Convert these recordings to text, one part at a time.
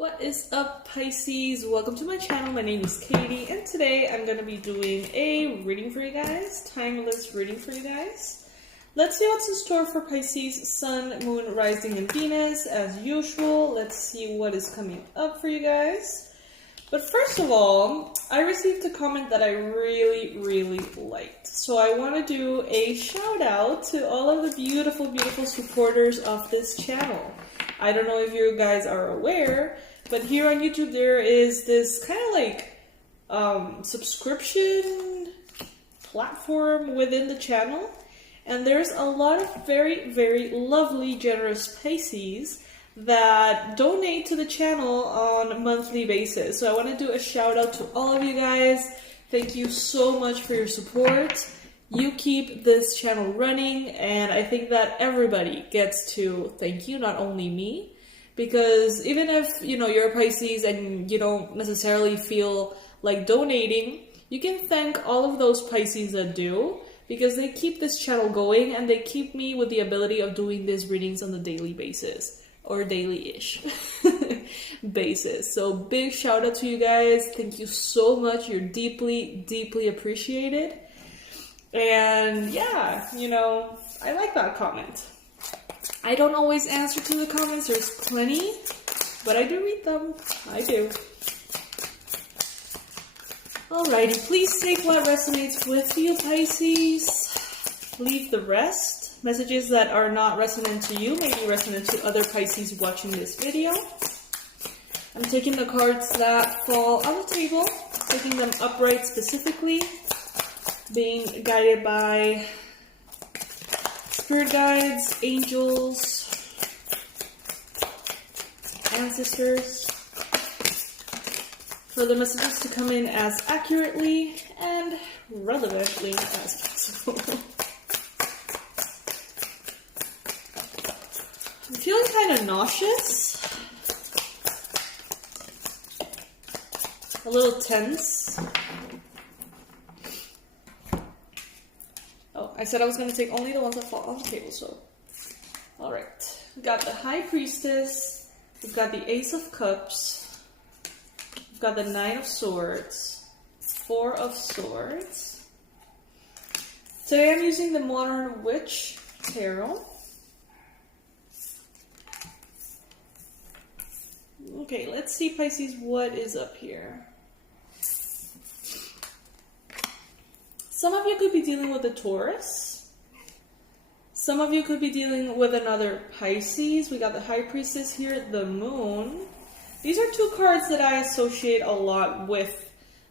What is up, Pisces? Welcome to my channel. My name is Katie, and today I'm going to be doing a reading for you guys, timeless reading for you guys. Let's see what's in store for Pisces, Sun, Moon, Rising, and Venus. As usual, let's see what is coming up for you guys. But first of all, I received a comment that I really liked. So I want to do a shout out to all of the beautiful supporters of this channel. I don't know if you guys are aware, but here on YouTube there is this kind of like subscription platform within the channel, and there's a lot of very lovely, generous Pisces that donate to the channel on a monthly basis. So I want to do a shout out to all of you guys. Thank you so much for your support. You keep this channel running, and I think that everybody gets to thank you, not only me. Because even if, you know, you're a Pisces and you don't necessarily feel like donating, you can thank all of those Pisces that do, because they keep this channel going and they keep me with the ability of doing these readings on a daily basis, or daily-ish basis. So big shout out to you guys. Thank you so much. You're deeply appreciated. And yeah, you know, I like that comment. I don't always answer to the comments, there's plenty, but I do read them. I do. Alrighty, please take what resonates with you, Pisces. Leave the rest. Messages that are not resonant to you may be resonant to other Pisces watching this video. I'm taking the cards that fall on the table, taking them upright specifically, being guided by spirit guides, angels, ancestors, for the messages to come in as accurately and relevantly as possible. I'm feeling kind of nauseous, a little tense. I said I was going to take only the ones that fall on the table, so. Alright. We've got the High Priestess. We've got the Ace of Cups. We've got the Nine of Swords. Four of Swords. Today I'm using the Modern Witch Tarot. Okay, let's see, Pisces, what is up here. Some of you could be dealing with a Taurus. Some of you could be dealing with another Pisces. We got the High Priestess here, the Moon. These are two cards that I associate a lot with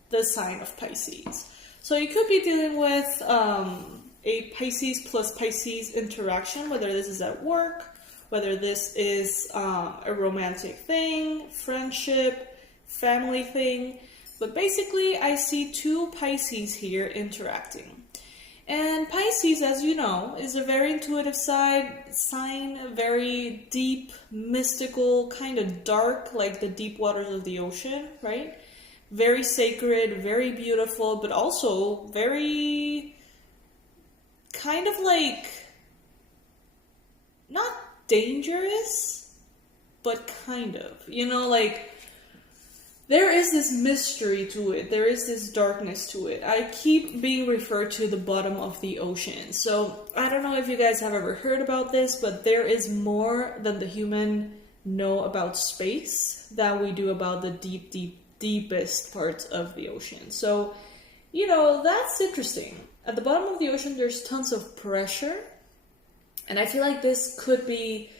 the sign of Pisces. So you could be dealing with a Pisces plus Pisces interaction, whether this is at work, whether this is a romantic thing, friendship, family thing. But basically, I see two Pisces here interacting. And Pisces, as you know, is a very intuitive sign, very deep, mystical, kind of dark, like the deep waters of the ocean, right? Very sacred, very beautiful, but also very kind of like, not dangerous, but kind of, you know, like, there is this mystery to it. There is this darkness to it. I keep being referred to the bottom of the ocean. So I don't know if you guys have ever heard about this, but there is more than the human know about space than we do about the deepest parts of the ocean. So, you know, that's interesting. At the bottom of the ocean, there's tons of pressure. And I feel like this could be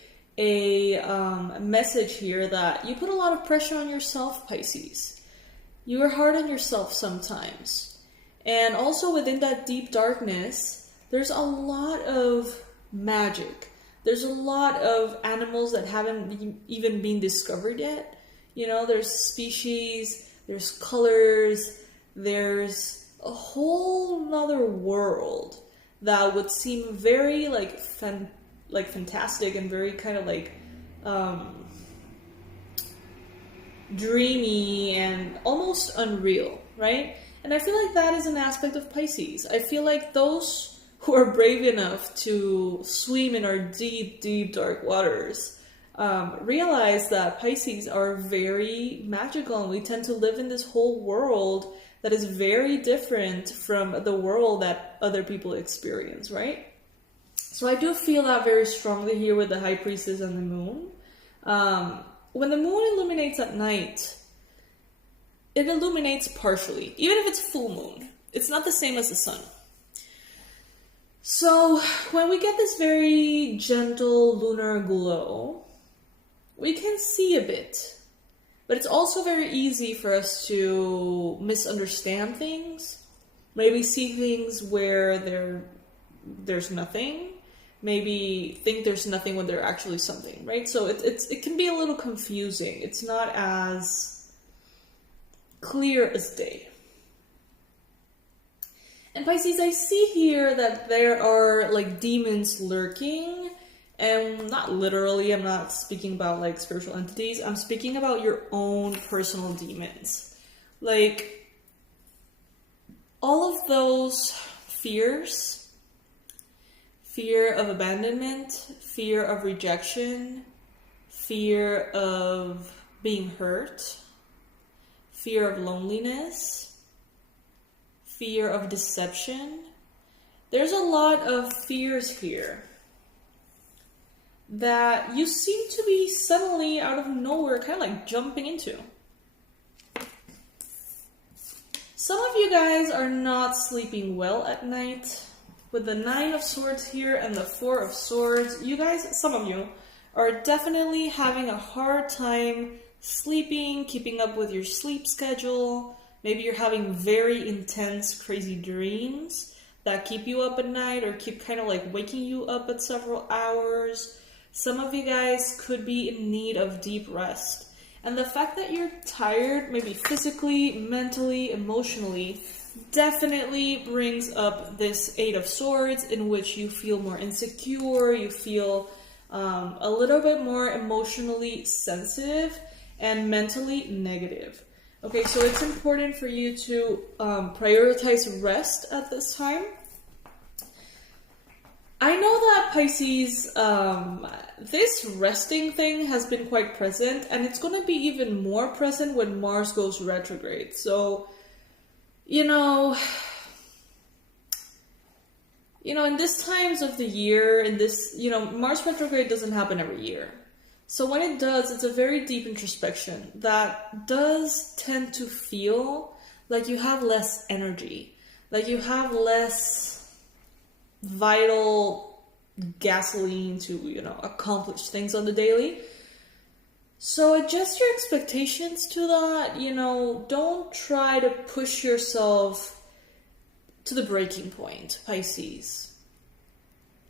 a message here that you put a lot of pressure on yourself, Pisces. You are hard on yourself sometimes. And also within that deep darkness, there's a lot of magic. There's a lot of animals that haven't even been discovered yet. You know, there's species, there's colors, there's a whole nother world that would seem very fantastic and very kind of like dreamy and almost unreal, right? And I feel like that is an aspect of Pisces. I feel like those who are brave enough to swim in our deep dark waters realize that Pisces are very magical, and we tend to live in this whole world that is very different from the world that other people experience, right? So I do feel that very strongly here with the High Priestess and the Moon. When the moon illuminates at night, it illuminates partially, even if it's full moon. It's not the same as the sun. So when we get this very gentle lunar glow, we can see a bit. But it's also very easy for us to misunderstand things. Maybe see things where there's nothing. Maybe think there's nothing when there's actually something, right? So it can be a little confusing. It's not as clear as day. And Pisces, I see here that there are like demons lurking, and not literally, I'm not speaking about like spiritual entities, I'm speaking about your own personal demons. Like all of those fears, fear of abandonment, fear of rejection, fear of being hurt, fear of loneliness, fear of deception. There's a lot of fears here that you seem to be suddenly out of nowhere kind of like jumping into. Some of you guys are not sleeping well at night. With the 9 of Swords here and the 4 of Swords, you guys, some of you, are definitely having a hard time sleeping, keeping up with your sleep schedule. Maybe you're having very intense, crazy dreams that keep you up at night or keep kind of like waking you up at several hours. Some of you guys could be in need of deep rest. And the fact that you're tired, maybe physically, mentally, emotionally, definitely brings up this 8 of Swords in which you feel more insecure, you feel a little bit more emotionally sensitive and mentally negative. Okay, so it's important for you to prioritize rest at this time. I know that Pisces, this resting thing has been quite present, and it's going to be even more present when Mars goes retrograde. So, you know, in this times of the year, in this, Mars retrograde doesn't happen every year. So when it does, it's a very deep introspection that does tend to feel like you have less energy, like you have less vital gasoline to, accomplish things on the daily. So adjust your expectations to that. Don't try to push yourself to the breaking point, Pisces.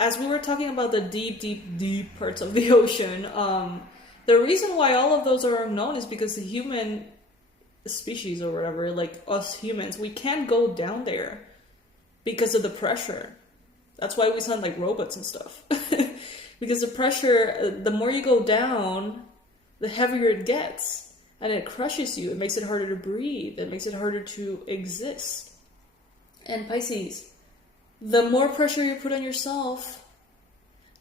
As we were talking about the deep, deep, deep parts of the ocean, the reason why all of those are unknown is because the human species or whatever, like us humans, we can't go down there because of the pressure. That's why we sound like robots and stuff. Because the pressure, the more you go down, the heavier it gets. And it crushes you. It makes it harder to breathe. It makes it harder to exist. And Pisces, the more pressure you put on yourself,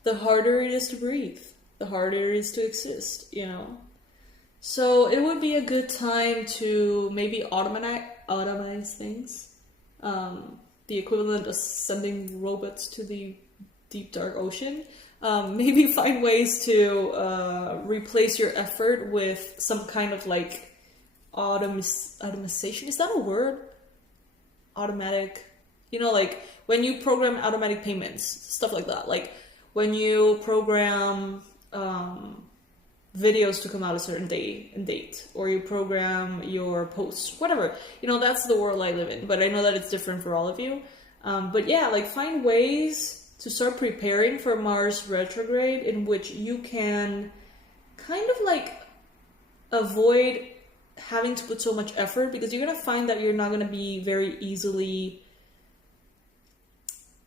the harder it is to breathe. The harder it is to exist, So it would be a good time to maybe automatize things. The equivalent of sending robots to the deep, dark ocean. Maybe find ways to replace your effort with some kind of like automation. Is that a word? Automatic. Like when you program automatic payments, stuff like that. Like when you program videos to come out a certain day and date, or you program your posts, whatever. That's the world I live in, but I know that it's different for all of you. But yeah, like find ways to start preparing for Mars retrograde in which you can kind of like avoid having to put so much effort, because you're going to find that you're not going to be very easily,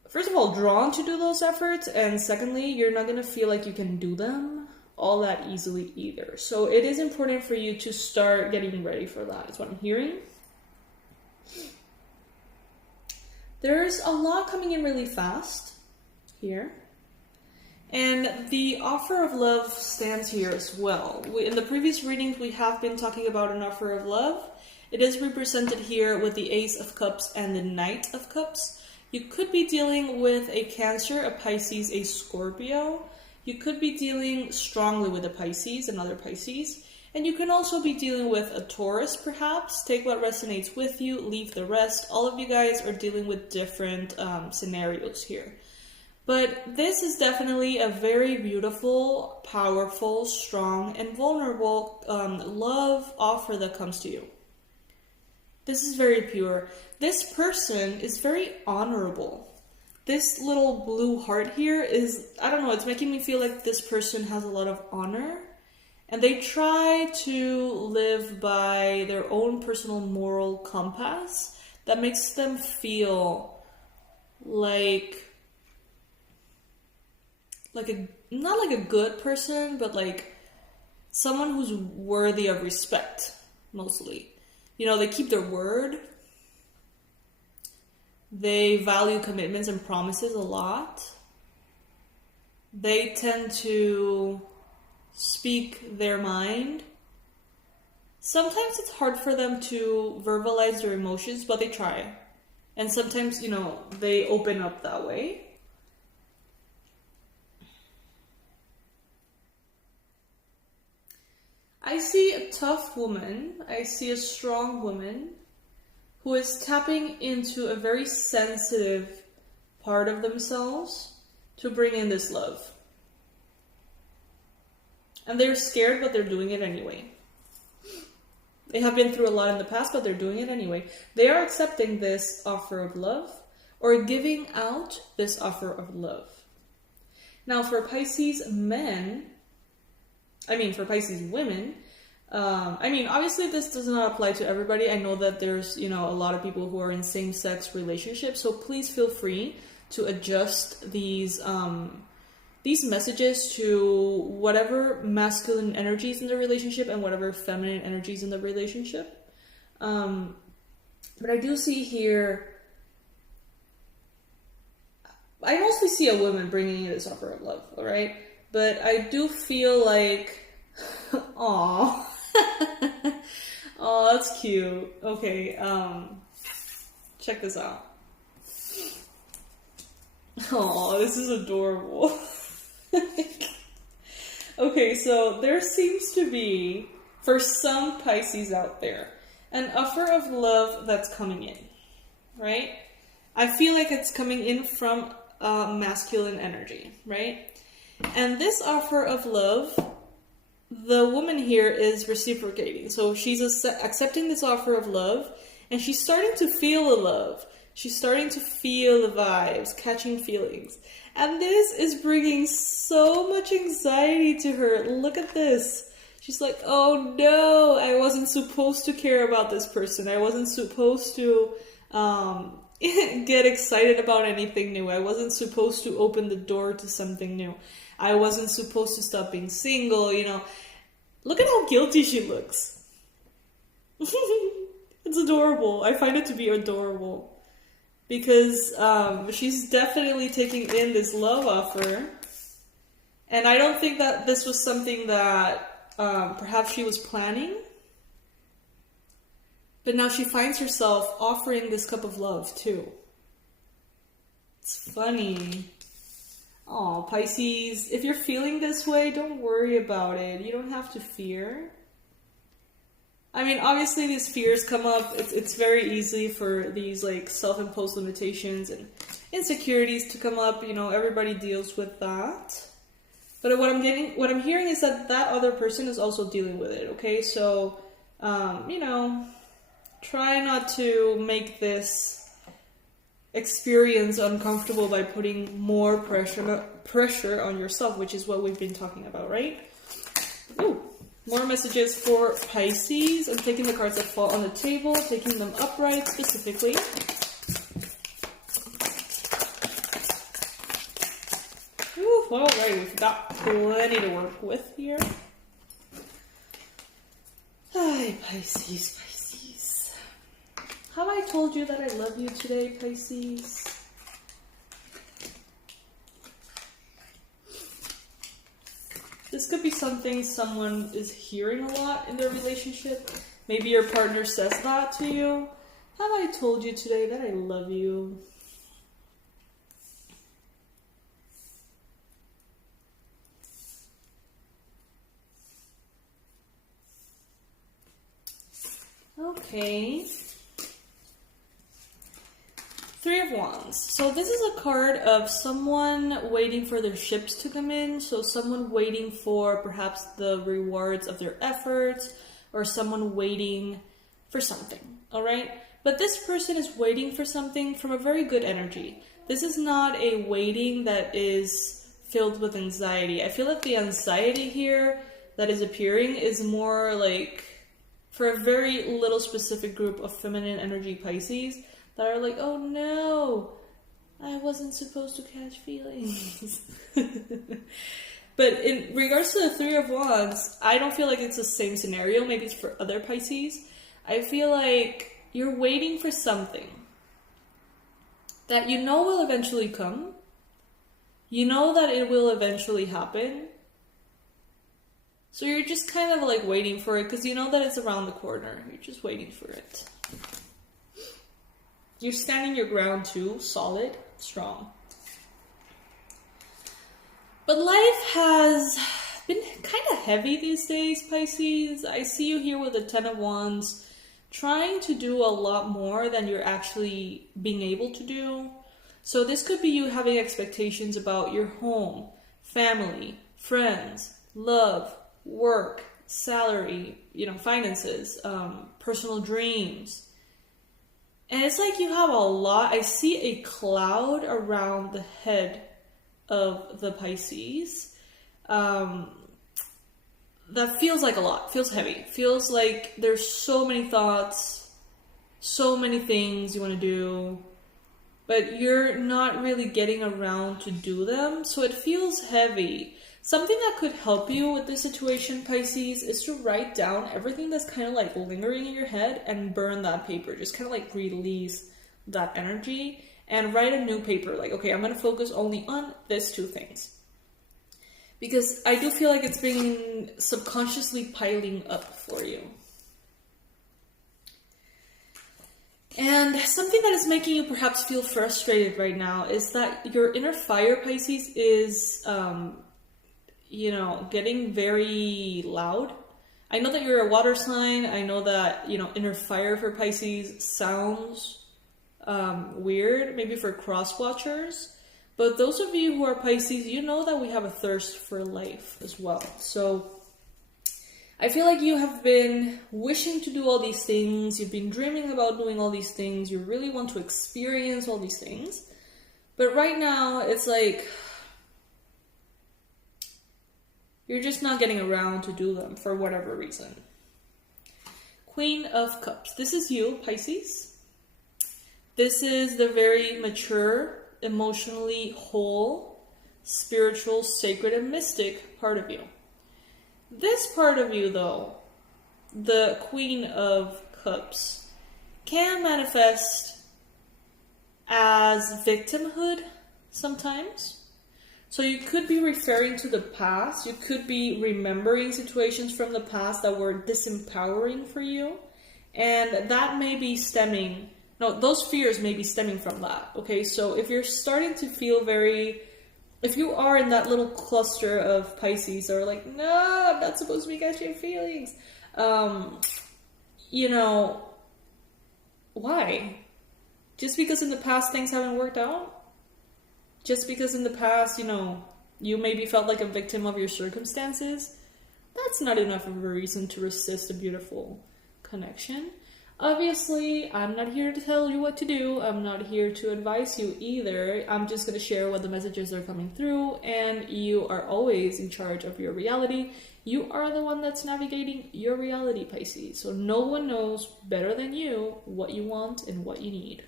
first of all, drawn to do those efforts, and secondly, you're not going to feel like you can do them all that easily either. So it is important for you to start getting ready for that, is what I'm hearing. There's a lot coming in really fast here. And the offer of love stands here as well. In the previous readings, we have been talking about an offer of love. It is represented here with the Ace of Cups and the Knight of Cups. You could be dealing with a Cancer, a Pisces, a Scorpio. You could be dealing strongly with a Pisces, another Pisces. And you can also be dealing with a Taurus, perhaps. Take what resonates with you, leave the rest. All of you guys are dealing with different scenarios here. But this is definitely a very beautiful, powerful, strong, and vulnerable love offer that comes to you. This is very pure. This person is very honorable. This little blue heart here is, I don't know, it's making me feel like this person has a lot of honor. And they try to live by their own personal moral compass that makes them feel like not like a good person, but like someone who's worthy of respect, mostly. You know, they keep their word. They value commitments and promises a lot. They tend to speak their mind. Sometimes it's hard for them to verbalize their emotions, but they try. And sometimes, you know, they open up that way. I see a tough woman. I see a strong woman who is tapping into a very sensitive part of themselves to bring in this love. And they're scared, but they're doing it anyway. They have been through a lot in the past, but they're doing it anyway. They are accepting this offer of love or giving out this offer of love. Now, for Pisces men, for Pisces women, obviously this does not apply to everybody. I know that there's, a lot of people who are in same-sex relationships, so please feel free to adjust these messages to whatever masculine energies in the relationship and whatever feminine energies in the relationship. But I do see here, I mostly see a woman bringing in this offer of love, all right? But I do feel like, aw, oh, that's cute. Okay, check this out. Oh, this is adorable. Okay, so there seems to be, for some Pisces out there, an offer of love that's coming in, right? I feel like it's coming in from masculine energy, right? And this offer of love, the woman here is reciprocating. So she's accepting this offer of love, and she's starting to feel the love. She's starting to feel the vibes, catching feelings. And this is bringing so much anxiety to her. Look at this. She's like, oh no, I wasn't supposed to care about this person. I wasn't supposed to get excited about anything new. I wasn't supposed to open the door to something new. I wasn't supposed to stop being single, Look at how guilty she looks. It's adorable. I find it to be adorable. Because she's definitely taking in this love offer. And I don't think that this was something that perhaps she was planning. But now she finds herself offering this cup of love too. It's funny. Aw, Pisces, if you're feeling this way, don't worry about it. You don't have to fear. Obviously these fears come up. It's very easy for these self-imposed limitations and insecurities to come up. Everybody deals with that. But what I'm hearing is that other person is also dealing with it. Okay, so try not to make this experience uncomfortable by putting more pressure on yourself, which is what we've been talking about, right? Ooh. More messages for Pisces. I'm taking the cards that fall on the table, taking them upright specifically. Ooh, well, right, we've got plenty to work with here. Hi, Pisces, Pisces. Have I told you that I love you today, Pisces? this could be something someone is hearing a lot in their relationship. Maybe your partner says that to you. Have I told you today that I love you? Okay. Three of Wands. So this is a card of someone waiting for their ships to come in. So someone waiting for perhaps the rewards of their efforts, or someone waiting for something, all right? But this person is waiting for something from a very good energy. This is not a waiting that is filled with anxiety. I feel like the anxiety here that is appearing is more like for a very little specific group of feminine energy Pisces that are like, oh no, I wasn't supposed to catch feelings. But in regards to the Three of Wands, I don't feel like it's the same scenario. Maybe it's for other Pisces. I feel like you're waiting for something that you know will eventually come. You know that it will eventually happen. So you're just kind of like waiting for it because you know that it's around the corner. You're just waiting for it. You're standing your ground too, solid, strong. But life has been kind of heavy these days, Pisces. I see you here with the Ten of Wands, trying to do a lot more than you're actually being able to do. So this could be you having expectations about your home, family, friends, love, work, salary, finances, personal dreams. And it's like you have a lot. I see a cloud around the head of the Pisces. That feels like a lot, feels heavy, feels like there's so many thoughts, so many things you want to do, but you're not really getting around to do them, so it feels heavy. Something that could help you with this situation, Pisces, is to write down everything that's kind of like lingering in your head and burn that paper. Just kind of like release that energy and write a new paper. Like, okay, I'm going to focus only on these two things. Because I do feel like it's been subconsciously piling up for you. And something that is making you perhaps feel frustrated right now is that your inner fire, Pisces, is, getting very loud. I know that you're a water sign. I know that, inner fire for Pisces sounds weird, maybe for cross watchers. But those of you who are Pisces, you know that we have a thirst for life as well. So I feel like you have been wishing to do all these things. You've been dreaming about doing all these things. You really want to experience all these things. But right now, it's like you're just not getting around to do them for whatever reason. Queen of Cups. This is you, Pisces. This is the very mature, emotionally whole, spiritual, sacred, and mystic part of you. This part of you, though, the Queen of Cups, can manifest as victimhood sometimes. So you could be referring to the past. You could be remembering situations from the past that were disempowering for you. And that may be stemming... No, those fears may be stemming from that, okay? So if you're starting to feel if you are in that little cluster of Pisces that are like, no, I'm not supposed to be catching feelings, why? Just because in the past things haven't worked out? Just because in the past, you maybe felt like a victim of your circumstances? That's not enough of a reason to resist a beautiful connection. Obviously, I'm not here to tell you what to do. I'm not here to advise you either. I'm just going to share what the messages are coming through, and you are always in charge of your reality. You are the one that's navigating your reality, Pisces. So no one knows better than you what you want and what you need.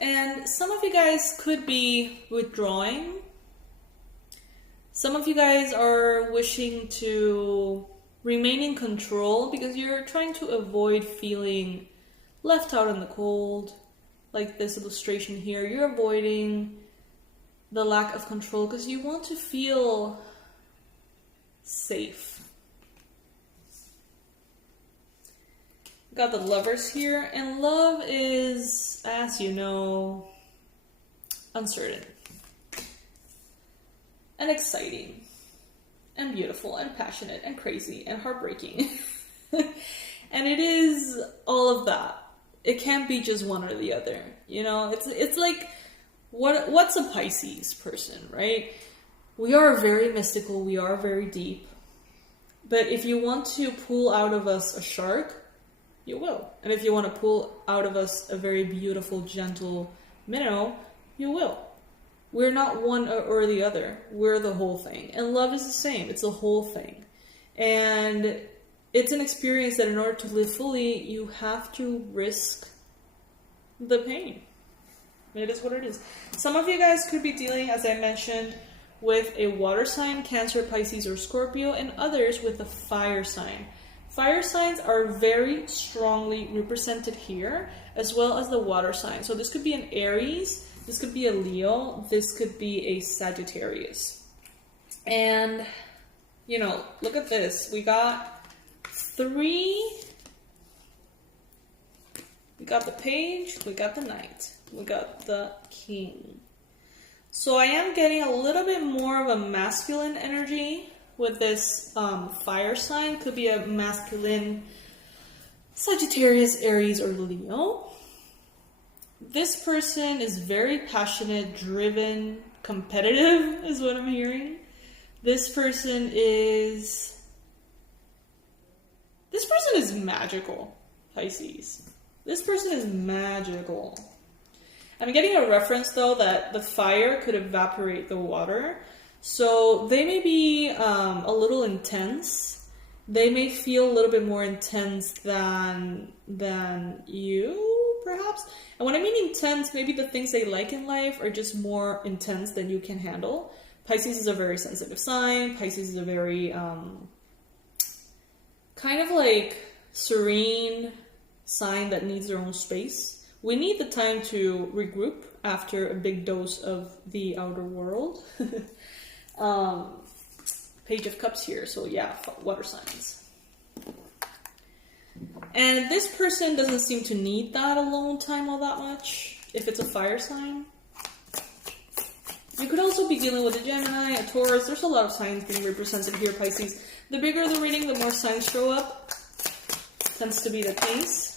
And some of you guys could be withdrawing. Some of you guys are wishing to remain in control because you're trying to avoid feeling left out in the cold. Like this illustration here, you're avoiding the lack of control, because you want to feel safe. Got the Lovers here, and love is, as you know, uncertain and exciting and beautiful and passionate and crazy and heartbreaking. And it is all of that. It can't be just one or the other. You know, it's like, what's a Pisces person, right? We are very mystical, we are very deep. But if you want to pull out of us a shark, you will. And if you want to pull out of us a very beautiful, gentle minnow, you will. We're not one or the other. We're the whole thing. And love is the same. It's the whole thing. And it's an experience that in order to live fully, you have to risk the pain. It is what it is. Some of you guys could be dealing, as I mentioned, with a water sign, Cancer, Pisces, or Scorpio, and others with a fire sign. Fire signs are very strongly represented here, as well as the water sign. So this could be an Aries, this could be a Leo, this could be a Sagittarius. And, you know, look at this. We got three. We got the Page, we got the Knight, we got the King. So I am getting a little bit more of a masculine energy with this fire sign. Could be a masculine Sagittarius, Aries, or Leo. This person is very passionate, driven, competitive is what I'm hearing. This person is magical, Pisces. This person is magical. I'm getting a reference though that the fire could evaporate the water. So they may be a little intense. They may feel a little bit more intense than you, perhaps. And when I mean intense, maybe the things they like in life are just more intense than you can handle. Pisces is a very sensitive sign. Pisces is a very kind of like serene sign that needs their own space. We need the time to regroup after a big dose of the outer world. Page of Cups here, so yeah, water signs. And this person doesn't seem to need that alone time all that much, if it's a fire sign. You could also be dealing with a Gemini, a Taurus. There's a lot of signs being represented here, Pisces. The bigger the reading, the more signs show up. Tends to be the case.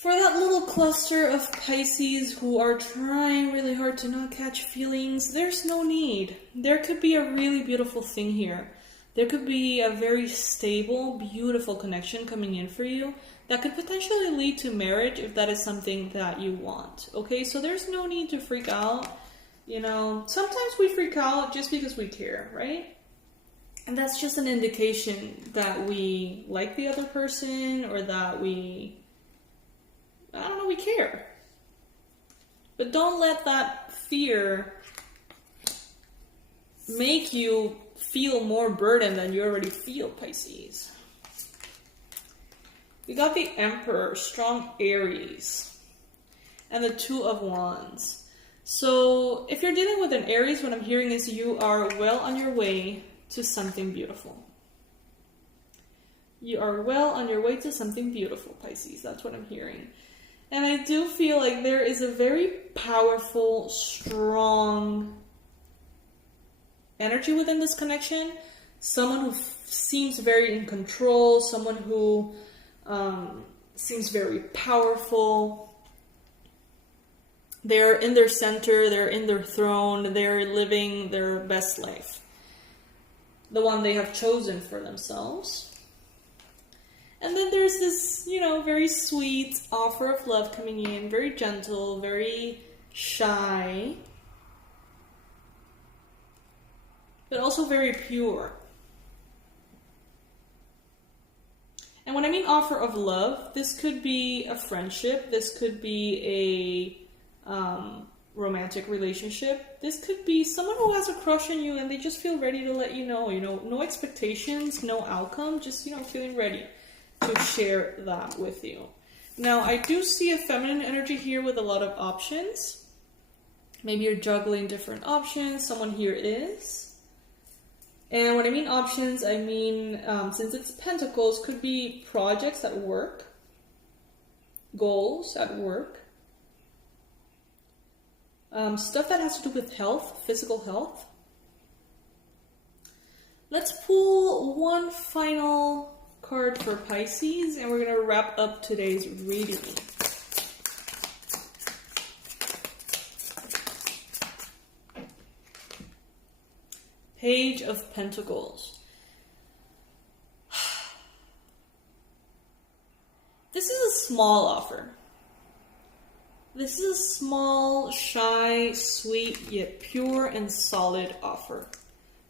For that little cluster of Pisces who are trying really hard to not catch feelings, there's no need. There could be a really beautiful thing here. There could be a very stable, beautiful connection coming in for you that could potentially lead to marriage if that is something that you want. Okay, so there's no need to freak out. You know, sometimes we freak out just because we care, right? And that's just an indication that we like the other person or that we care. But don't let that fear make you feel more burden than you already feel, Pisces. We got the Emperor, strong Aries, and the Two of Wands. So if you're dealing with an Aries, what I'm hearing is you are well on your way to something beautiful. You are well on your way to something beautiful, Pisces. That's what I'm hearing. And I do feel like there is a very powerful, strong energy within this connection. Someone who seems very in control, someone who seems very powerful. They're in their center, they're in their throne, they're living their best life. The one they have chosen for themselves. And then there's this, you know, very sweet offer of love coming in, very gentle, very shy, but also very pure. And when I mean offer of love, this could be a friendship, this could be a romantic relationship, this could be someone who has a crush on you and they just feel ready to let you know, no expectations, no outcome, just, feeling ready to share that with you. Now, I do see a feminine energy here with a lot of options. Maybe you're juggling different options, someone here is. And when I mean options, I mean, since it's pentacles, could be projects at work, goals at work, stuff that has to do with health, physical health. Let's pull one final card for Pisces, and we're going to wrap up today's reading. Page of Pentacles. This is a small offer. This is a small, shy, sweet, yet pure and solid offer.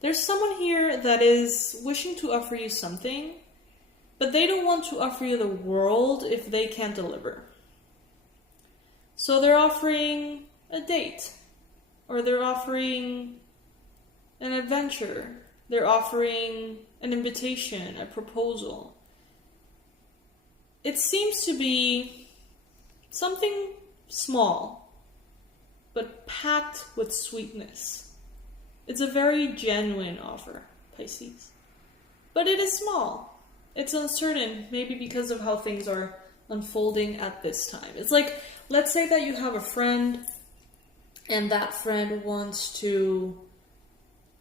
There's someone here that is wishing to offer you something, but they don't want to offer you the world if they can't deliver. So they're offering a date, or they're offering an adventure, they're offering an invitation, a proposal. It seems to be something small, but packed with sweetness. It's a very genuine offer, Pisces. But it is small. It's uncertain, maybe because of how things are unfolding at this time. It's like, let's say that you have a friend, and that friend wants to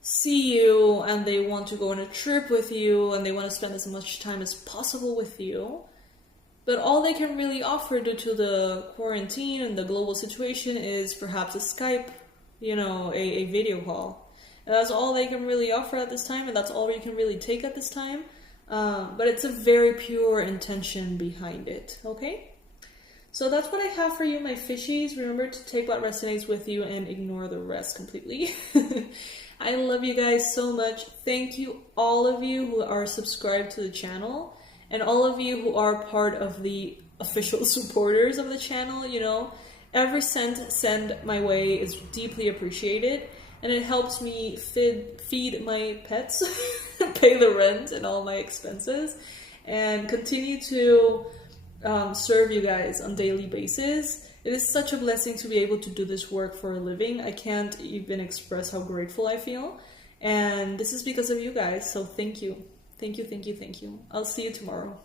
see you, and they want to go on a trip with you, and they want to spend as much time as possible with you. But all they can really offer due to the quarantine and the global situation is perhaps a Skype, a video call. And that's all they can really offer at this time, and that's all you can really take at this time. But it's a very pure intention behind it, okay? So that's what I have for you, my fishies. Remember to take what resonates with you and ignore the rest completely. I love you guys so much. Thank you, all of you who are subscribed to the channel, and all of you who are part of the official supporters of the channel. Every cent sent my way is deeply appreciated, and it helps me feed my pets, pay the rent and all my expenses, and continue to serve you guys on a daily basis. It is such a blessing to be able to do this work for a living. I can't even express how grateful I feel. And this is because of you guys, so thank you. Thank you, thank you, thank you. I'll see you tomorrow.